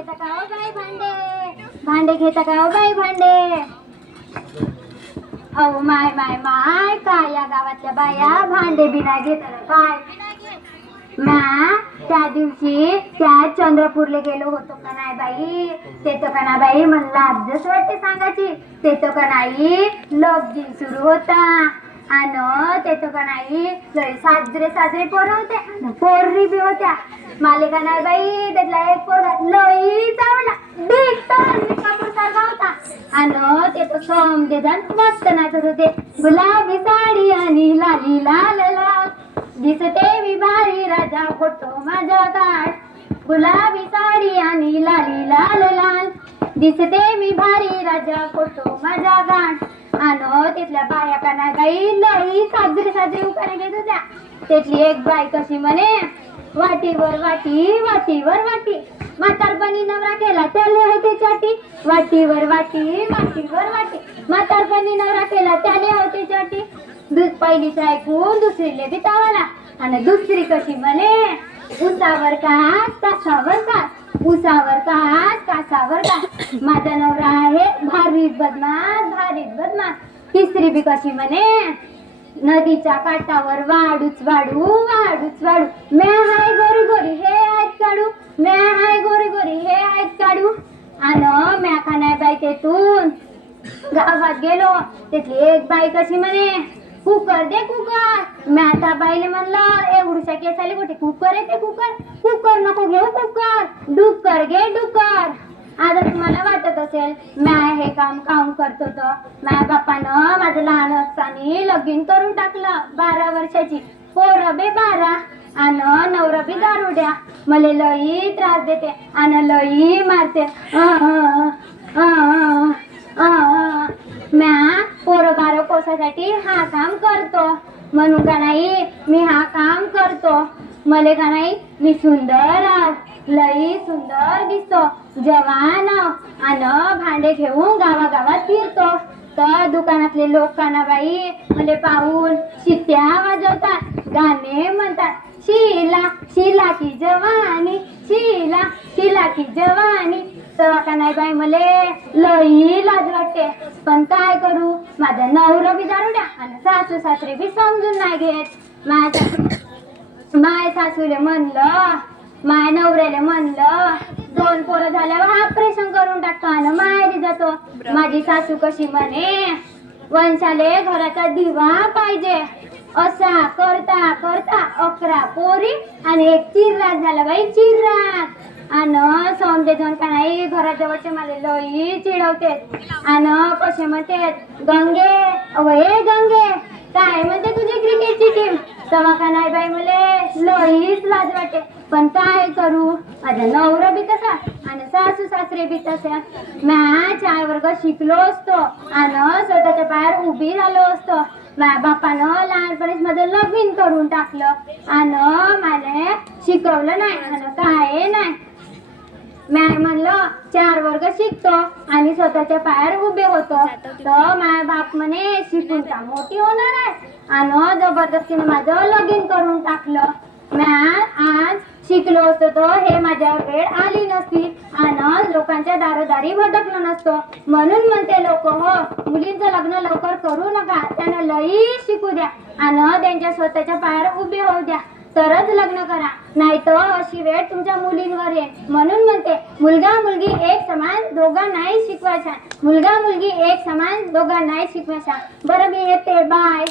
घेता का हो बाई भांडे, भांडे घेता का हो बाई भांडे. अहो माय माय माय काय या गावातल्या बाया भांडे बिना घेतात काय. म्या त्या दिवशी त्या चंद्रपूरला गेलो होतो का नाही बाई. ते तर का नाही बाई मला लाजच वाटते सांगायची. ते तर का नाही लगीन सुरू होता आणि ते तर का नाही लय साजरे साजरे पोरं होते पोरी बी होत्या. माले का नाही बाई त्यातला एक पोरगा लई चावला सारखा होता आणि ते तर समजे जण मस्त नाचत होते. गुलाबी साडी आणि लाली लाल लाल दिसते मी भारी राजा फोटो माझा काढ. गुलाबी साडी आणि लाली लाल लाल दिसते मी भारी राजा फोटो माझा काढ. आणि तिथल्या बाया का नाही बाई लई साजरी साजरी उखाणे घेत होत्या. त्यातली एक बाई कशी म्हणे वाटीवर वाटी वाटीवर वाटी म्हातारपणी नवरा केला त्याले होते चाटी. वाटीवर वाटी वाटीवर वाटी म्हातारपणी नवरा केला त्याले होते चाटी. पहिलीच ऐकून दुसरीले बी तावाला. आणि दुसरी कशी म्हणे उसावर कास कासावर कास उसावर कास कासावर कास माझा नवरा आहे भारीत बदमाश भारीत बदमाश. तिसरी बी कशी म्हणे नदीच्या काठावर वाडूच वाडू वाडूच वाडू म्या हाय गोरी गोरी हे आहेत काढू म्या हाय गोरी गोरी हे आहेत काढू. आणि म्या का नाही बाई तेथून गावात गेलो. तिथली एक बाई कशी म्हणे कुकर दे कुकर. मी आता बाईले म्हणलं एवढूशा केसाले कुठे कुकर आहे. ते कुकर कुकर नको घेऊ कुकर डुक्कर घे डुक्कर. आता तुम्हाला वाटत असेल म्या हे काम काम करतो तर माझ्या बापानं माझं लहान असताना लगीन करून टाकलं 12 वर्षाची. पोरं बे 12 आणि नवरा बी दारुड्या. मला लई त्रास देते आणि लई मारते. म्या पोरं 12 कोसासाठी हा काम करतो म्हणून का नाही मी हा काम करतो. मले का नाही मी सुंदर लई सुंदर दिसतो जवान आणि भांडे घेऊन गावागावात फिरतो. तर दुकानातले लोक का ना बाई मले पाहून शिट्या वाजवतात गाणे म्हणतात. शीला शीला की जवानी शीला शीला की जवानी. तर का नाही बाई मले लई लाज वाटते. पण काय करू माझा नवरा बी दारुड्या आणि सासू सासरे बी समजून नाही घेत. माय सासूले म्हणलं माय नवऱ्याला म्हणलं 2 पोरं झाल्यावर ऑपरेशन करून टाकतो आणि माहेरी जातो. माझी सासू कशी म्हणे वंशाले घराचा दिवा पाहिजे. असा करता करता 11 पोरी आणि एक चिर्रात झाला बाई चिर्रात. आणि समजे जण का नाही घराजवळचे मला लई चिडवते आणि कसे म्हणते गंगे अवये गंगे काय म्हणते तुझी क्रिकेटची टीम. तेव्हा का नाही बाई मले लईच लाज वाटते. पण काय करू माझा नवरा बी तसा आणि सासू सासरे बी तसे. म्या 4 वर्ग शिकलो असतो आणि स्वतःच्या पायावर उभी झालो असतो. माझ्या बापानं लहानपणीच माझं लगीन करून टाकलं आणि मला शिकवलं नाही आणि काय नाही. मी म्हणलं 4 वर्ग शिकतो आणि स्वतःच्या पायावर उभे होतो. तर माझ्या बाप म्हणे शिकून का मोठी होणार आहे आणि जबरदस्तीने माझं लगीन करून टाकलं. मी आज शिकलो असतो तर हे माझ्यावर वेळ आली नसती आणि लोकांच्या दारोदारी भटकलो नसतो. म्हणून म्हणते लोक हो मुलींचं लग्न लवकर करू नका त्यांना लई शिकू द्या आणि त्यांच्या स्वतःच्या पायावर उभे होऊ द्या तरच लग्न करा नाही तर अशी वेळ तुमच्या मुलींवर येईल. म्हणून म्हणते मुलगा मुलगी एक समान दोघा नाही शिकवायचा. मुलगा मुलगी एक समान दोघा नाही शिकवायचा. बरं मी येते बाय.